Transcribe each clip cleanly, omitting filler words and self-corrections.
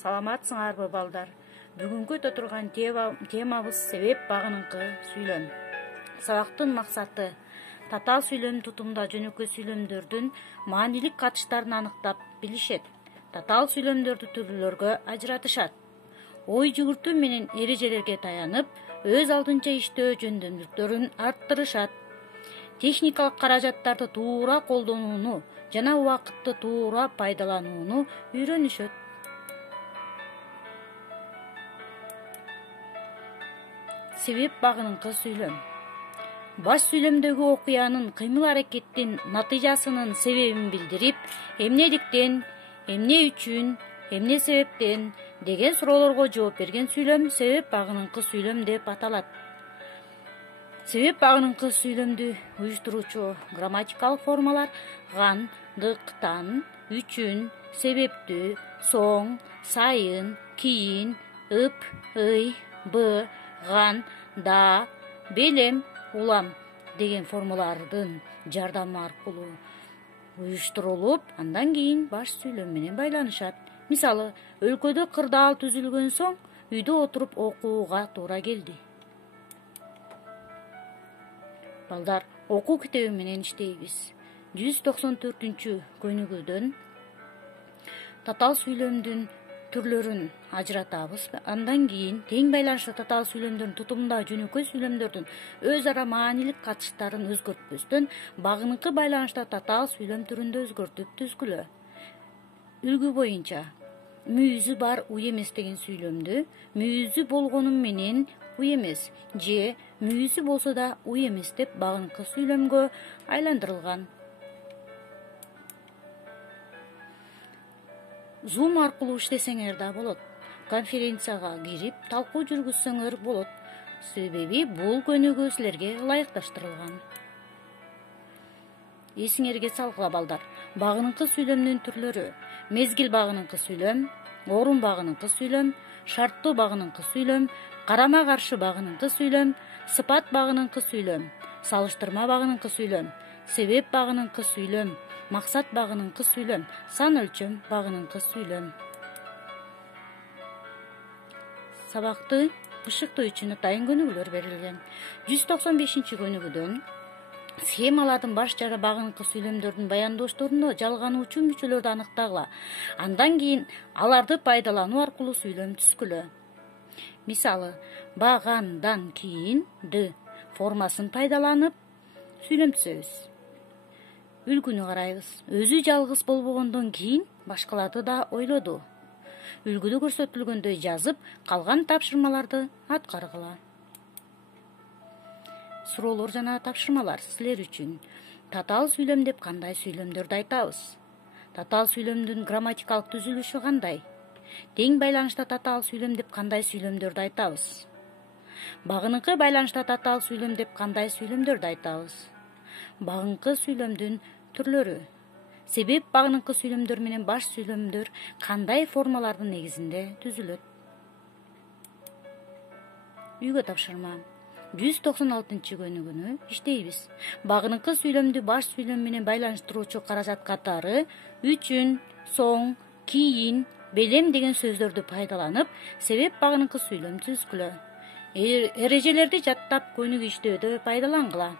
Саламатсыңарбы балдар? Бүгүнкү отурган темабыз себеп багыныңкы сүйлөм. Сабактын максаты татаал сүйлөм тутумда жөнөкөй сүйлөмдөрдүн маанилик катыштарын аныктап билишет. Татаал сүйлөмдөрдү түрлөргө ажыратышат. Ой жүгүртүү менен эрежелерге таянып, өз алдынча иштөө жөндөмдүктөрүн арттырышат. Техникалык каражаттарды туура колдонууну жана убакытты туура пайдаланууну үйрөнүшөт. Себеп багыныңкы сүйлөм. Баш сүйлөмдөгү окуянын кыймыл-аракеттин натыйжасынын себебин билдирип, эмнеликтен, эмне үчүн, эмне себептен деген суроолорго жооп берген сүйлөм себеп багыныңкы сүйлөм деп аталат. Себеп багыныңкы сүйлөмдү уюштуруучу грамматикалык формалар гандыктан, үчүн, себептүү, соң, сайын, кийин, ып, ый, бы, ган, да, белем, улам деген формалардын жардамы аркылуу уюштурулуп, андан кийин баш сүйлөм менен байланышат. Мисалы, өлкөдө кырдаал түзүлгөн соң үйдө отуруп окууга туура келди. Балдар, окуу китеби менен иштейбиз. 194-көнүгүүдөн татаал сүйлөмдүн түрлөрүн ажыратабыз. Андан кийин тең байланыштуу татаал сүйлөмдөрдүн тутумда жөнөкөй сүйлөмдөрдүн өз ара маанилик катыштарын өзгөртпөстөн багыныңкы байланышта татаал сүйлөм түрүндө өзгөртүп түзгүлө. Үлгү боюнча мүйүзү бар уй эмес деген сүйлөмдү мүйүзү болгону менен уй эмес же мүйүзү болсо да уй эмес деп багыныңкы сүйлөмгө айландырылган. Zoom аркылуу иштесеңер да болот. Конференцияга кирип, талкуу жүргүзсөңөр болот. Себеби бул көнүгүү силерге ылайыкташтырылган. Эсиңерге салгыла балдар. Багыныңкы сүйлөмдүн түрлөрү: мезгил багыныңкы сүйлөм, орун багыныңкы сүйлөм, шарттуу багыныңкы сүйлөм, карама-каршы багыныңкы сүйлөм, сыпат багыныңкы сүйлөм, салыштырма багыныңкы сүйлөм, себеп багыныңкы сүйлөм, максат багыныңкы сүйлөм, сан өлчөм багыныңкы сүйлөм. Сабакты ышыктоо үчүн атайын көнүгүүлөр берилген. 195-көнүгүүдөн схемалардын баш жара багыныңкы сүйлөмдөрдүн баяндоошторуна жалгануучу мүчөлөрдү аныктагыла. Андан кийин аларды пайдалануу аркылуу сүйлөм түзгүлө. Мисалы, багандан кийин д формасын пайдаланып сүйлөм түзөбүз. Үлгүнү карайбыз. Өзү жалгыз болбогондон кийин башкаларды да ойлоду. Үлгүдө көрсөтүлгөндөй жазып, калган тапшырмаларды аткаргыла. Суроолор жана тапшырмалар силер үчүн. Татаал сүйлөм деп кандай сүйлөмдөрдү айтабыз? Татаал сүйлөмдүн грамматикалык түзүлүшү кандай? Тең байланышта татаал сүйлөм деп кандай сүйлөмдөрдү айтабыз? Багыныңкы байланышта татаал сүйлөм деп кандай сүйлөмдөрдү айтабыз? Багыныңкы сүйлөмдүн түрлөрү. Себеп багыныңкы сүйлөмдөр менен баш сүйлөмдөр кандай формалардын негизинде түзүлөт? Үйгө тапшырма. 196-көнүгүүнү иштейбиз. Багыныңкы сүйлөмдү баш сүйлөм менен байланыштыруучу каражат катары үчүн, соң, кийин, белем деген сөздөрдү пайдаланып, себеп багыныңкы сүйлөм түзгүлө. Эрежелерди жаттап көнүгүү иштөөдө пайдалангыла.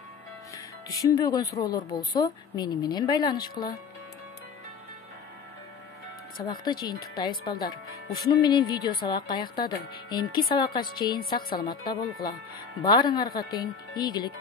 Түшүнбөгөн суроолор болсо, мени менен байланышкыла. Сабакты жыйынтыктайбыз балдар. Ушуну менен видео сабак аяктады. Эмки сабакка чейин сак саламатта болгула. Баарыңарга тең ийгилик.